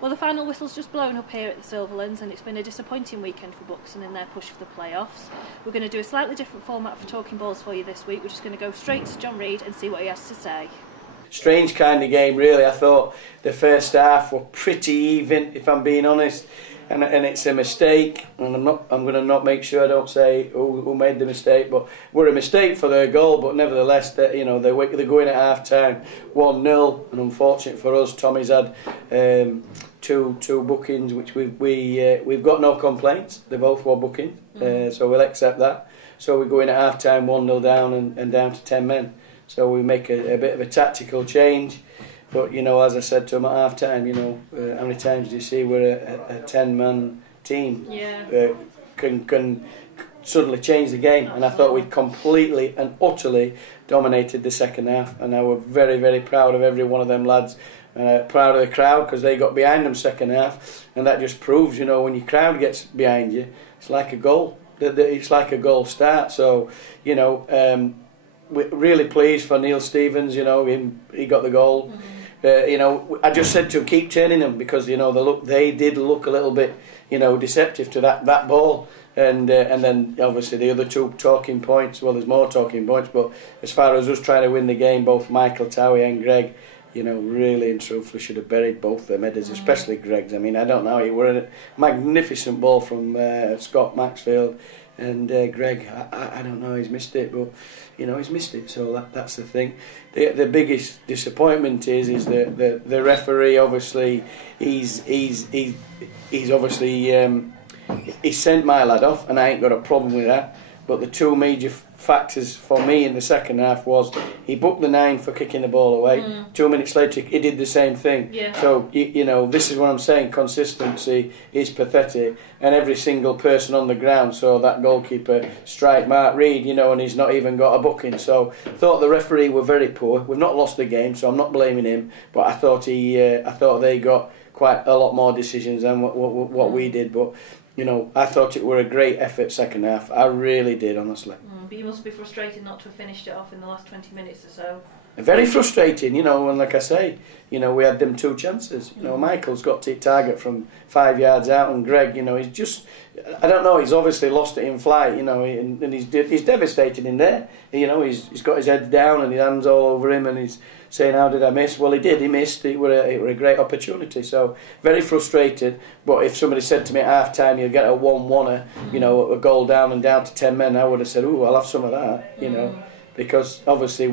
Well, the final whistle's just blown up here at the Silverlands, and it's been a disappointing weekend for Buxton in their push for the playoffs. We're going to do a slightly different format for Talking Balls for you this week. We're just going to go straight to John Reid and see what he has to say. Strange kind of game, really. I thought the first half were pretty even, if I'm being honest, and it's a mistake. And I'm going to not make sure I don't say who made the mistake, but we're a mistake for their goal. But nevertheless, they're going at half time 1-0, and unfortunate for us, Tommy's had two bookings, which we've got no complaints. They both were bookings, so we'll accept that. So we go in at half time 1-0 down and down to 10 men. So we make a bit of a tactical change, but as I said to him at half time, how many times do you see we're a 10-man team can suddenly change the game? And I thought we'd completely and utterly dominated the second half, and I was very, very proud of every one of them lads. Proud of the crowd because they got behind them second half, and that just proves, when your crowd gets behind you, it's like a goal. It's like a goal start. So, we're really pleased for Neil Stevens. He got the goal. I just said to him, keep turning them, because they did look a little bit deceptive to that ball. And then obviously the other two talking points. Well, there's more talking points, but as far as us trying to win the game, both Michael Towie and Greg, really and truthfully should have buried both their headers, especially Greg's. I mean, I don't know, it were a magnificent ball from Scott Maxfield, and Greg, I don't know, he's missed it, but he's missed it. So that's the thing. The biggest disappointment is that the referee, obviously, he's obviously he sent my lad off, and I ain't got a problem with that. But the two major factors for me in the second half was he booked the 9 for kicking the ball away. 2 minutes later, he did the same thing. Yeah. So, this is what I'm saying. Consistency is pathetic. And every single person on the ground saw that goalkeeper strike Mark Reid, and he's not even got a booking. So, I thought the referee were very poor. We've not lost the game, so I'm not blaming him. But I thought they got quite a lot more decisions than what we did. But I thought it were a great effort second half. I really did, honestly. But you must be frustrated not to have finished it off in the last 20 minutes or so. Very frustrating, and like I say, we had them 2 chances. Michael's got to target from 5 yards out, and Greg, he's just, I don't know, he's obviously lost it in flight, and he's devastated in there. He's got his head down and his hands all over him, and he's saying, how did I miss? Well, he did, he missed. It were a great opportunity. So, very frustrated. But if somebody said to me at half time, you'll get a 1-1er, a goal down and down to 10 men, I would have said, ooh, I'll have some of that, Because obviously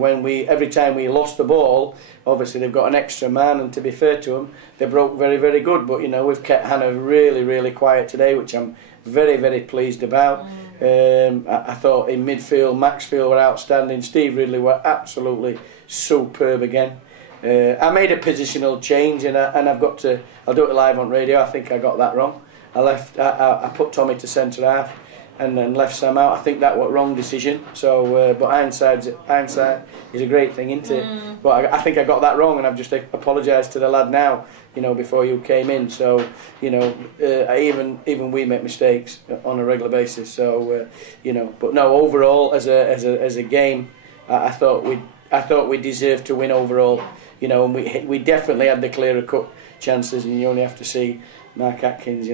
every time we lost the ball, obviously they've got an extra man, and to be fair to them, they broke very, very good. But we've kept Hannah really, really quiet today, which I'm very, very pleased about. I thought in midfield, Maxfield were outstanding. Steve Ridley were absolutely superb again. I made a positional change, and I'll do it live on radio. I think I got that wrong. I put Tommy to centre half, and then left Sam out. I think that was a wrong decision. So, but hindsight is a great thing, isn't it? But I think I got that wrong, and I've just apologised to the lad now. Before you came in. So, even we make mistakes on a regular basis. So, but no, overall as a game, I thought we deserved to win overall. And we definitely had the clearer cut chances, and you only have to see Mark Atkins, he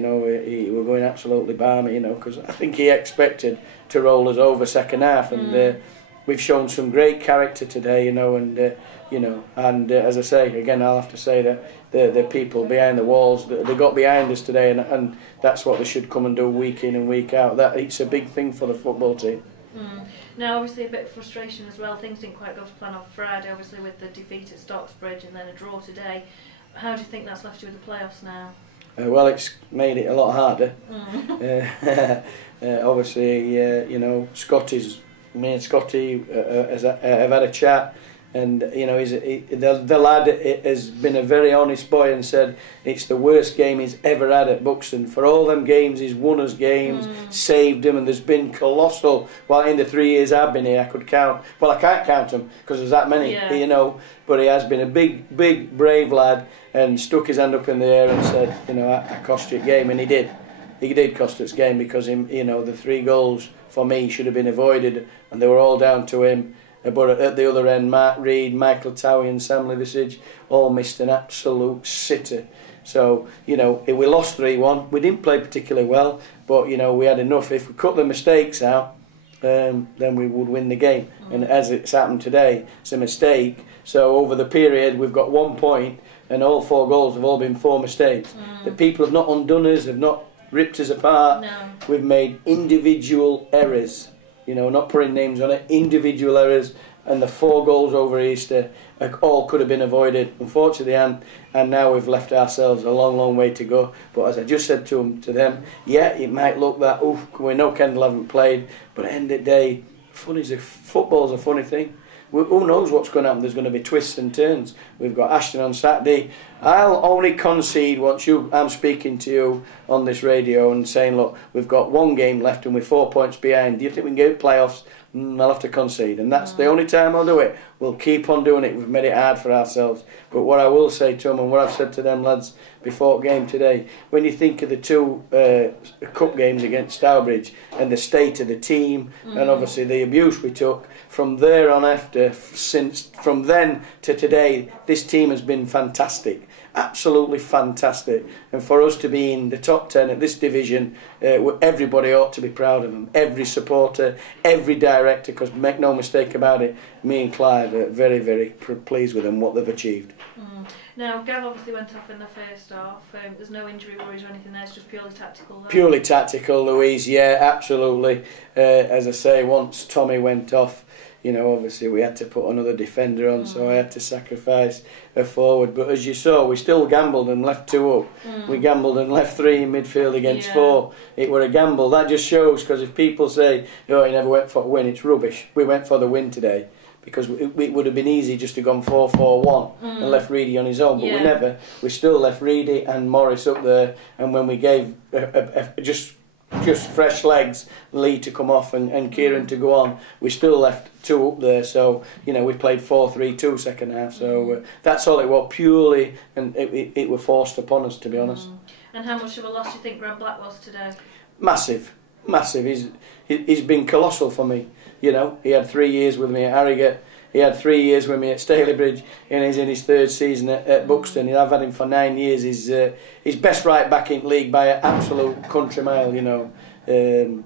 were going absolutely balmy, because I think he expected to roll us over second half, and we've shown some great character today, and as I say, again, I'll have to say that the people behind the walls, they got behind us today, and that's what they should come and do week in and week out. That it's a big thing for the football team. Now, obviously, a bit of frustration as well. Things didn't quite go to plan on Friday, obviously, with the defeat at Stocksbridge and then a draw today. How do you think that's left you with the playoffs now? Well, it's made it a lot harder. Obviously, me and Scotty have had a chat, and the lad has been a very honest boy and said it's the worst game he's ever had at Buxton. For all them games he's won us games, saved them, and there's been colossal. Well, in the 3 years I've been here, I could count. Well, I can't count them because there's that many, But he has been a big, big, brave lad, and stuck his hand up in the air and said, I cost you a game, and he did. He did cost us game, because the 3 goals for me should have been avoided, and they were all down to him. but at the other end, Mark Reed, Michael Towie and Sam Liversidge all missed an absolute sitter. So, you know, we lost 3-1. We didn't play particularly well, but, you know, we had enough. If we cut the mistakes out, then we would win the game. And as it's happened today, it's a mistake. So over the period, we've got 1 point, and all 4 goals have all been 4 mistakes. The people have not undone us, have not ripped us apart. No. We've made individual errors, you know, not putting names on it, individual errors, and the 4 goals over Easter all could have been avoided. Unfortunately, and now we've left ourselves a long, long way to go. But as I just said to them, yeah, it might look that, we know Kendall haven't played, but at the end of the day, football's a funny thing. Who knows what's going to happen? There's going to be twists and turns. We've got Ashton on Saturday. I'll only concede once I'm speaking to you on this radio and saying, look, we've got 1 game left and we're 4 points behind. Do you think we can get playoffs? I'll have to concede, and that's the only time I'll do it. We'll keep on doing it. We've made it hard for ourselves. But what I will say to them, and what I've said to them lads before game today, when you think of the 2 cup games against Stourbridge and the state of the team, and obviously the abuse we took, from there on after, from then to today, this team has been fantastic. Absolutely fantastic, and for us to be in the top 10 at this division, everybody ought to be proud of them. Every supporter, every director, because make no mistake about it, me and Clive are very, very pleased with them, what they've achieved. Now, Gav obviously went off in the first half. There's no injury worries or anything there, it's just purely tactical though. Purely tactical, Louise, yeah, absolutely. As I say, once Tommy went off, you know, obviously we had to put another defender on, so I had to sacrifice a forward. But as you saw, we still gambled and left 2 up. We gambled and left 3 in midfield against 4. It were a gamble. That just shows, because if people say, oh, he never went for a win, it's rubbish. We went for the win today, because it would have been easy just to gone 4-4-1 and left Reedy on his own, but we never. We still left Reedy and Morris up there, and when we gave just fresh legs, Lee to come off and Kieran to go on, we still left 2 up there. So, you know, we played 4-3-2 second half. So that's all it was, purely, and it were forced upon us, to be honest. And how much of a loss do you think Graham Black was today? Massive. He's been colossal for me. You know, he had 3 years with me at Harrogate. He had 3 years with me at Stalybridge, and he's in his 3rd season at Buxton. I've had him for 9 years. He's best right back in league by an absolute country mile, you know.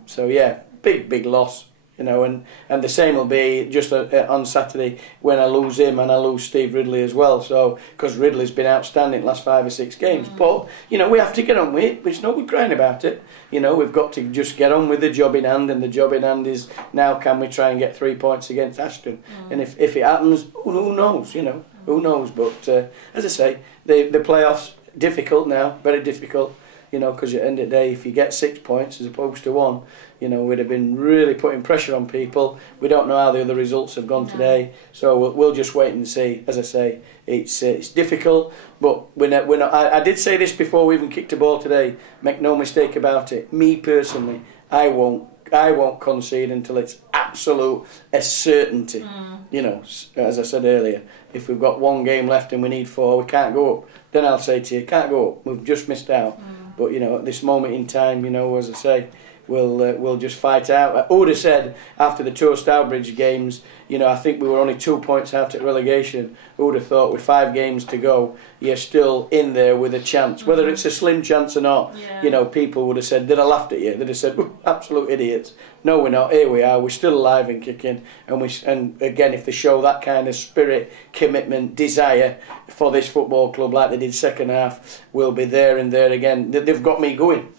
So yeah, big loss, you know, and the same will be just on Saturday when I lose him and I lose Steve Ridley as well. So, because Ridley's been outstanding the last 5 or 6 games, but you know, we have to get on with it. It's no good crying about it. You know, we've got to just get on with the job in hand, and the job in hand is now, can we try and get 3 points against Ashton? And if it happens, who knows? You know, who knows? But as I say, the playoffs difficult now, very difficult. You know, because at the end of the day, if you get 6 points as opposed to 1, you know, we'd have been really putting pressure on people. We don't know how the other results have gone today, so we'll just wait and see. As I say, it's difficult, but we're not. I did say this before we even kicked a ball today. Make no mistake about it. Me personally, I won't concede until it's absolute a certainty. You know, as I said earlier, if we've got 1 game left and we need 4, we can't go up. Then I'll say to you, can't go up. We've just missed out. But you know, at this moment in time, you know, as I say, we'll just fight out. I would have said after the 2 Stourbridge games, you know, I think we were only 2 points out at relegation. Who would have thought with 5 games to go, you're still in there with a chance. Whether it's a slim chance or not, you know, people would have said, they'd have laughed at you. They'd have said, absolute idiots. No, we're not. Here we are. We're still alive and kicking. And again, if they show that kind of spirit, commitment, desire for this football club like they did second half, we'll be there and there again. They've got me going.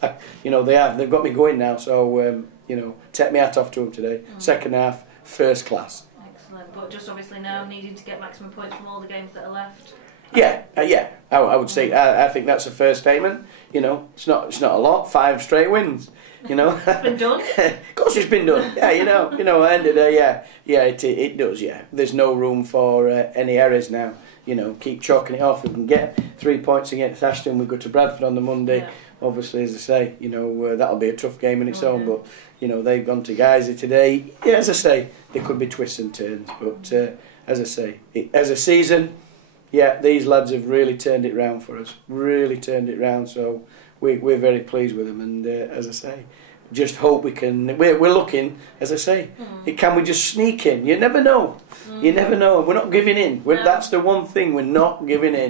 You know, they have. They've got me going now. So, you know, take my hat off to them today. Second half, first class. Excellent. But just obviously now needing to get maximum points from all the games that are left. Yeah. I would say I think that's a fair statement. You know, it's not a lot. 5 straight wins. You know, It's been done. Of course, it's been done. Yeah, you know. At the end of the day, it does. Yeah, there's no room for any errors now. You know, keep chalking it off. We can get 3 points against Ashton. We go to Bradford on the Monday. Yeah. Obviously, as I say, you know, that'll be a tough game in its own. But you know, they've gone to Geyser today. Yeah, as I say, there could be twists and turns. But as I say, as a season, yeah, these lads have really turned it round for us. Really turned it round. So we're very pleased with them. And as I say, just hope we can. We're looking, as I say, can we just sneak in? You never know. You never know. We're not giving in. That's the one thing, we're not giving in.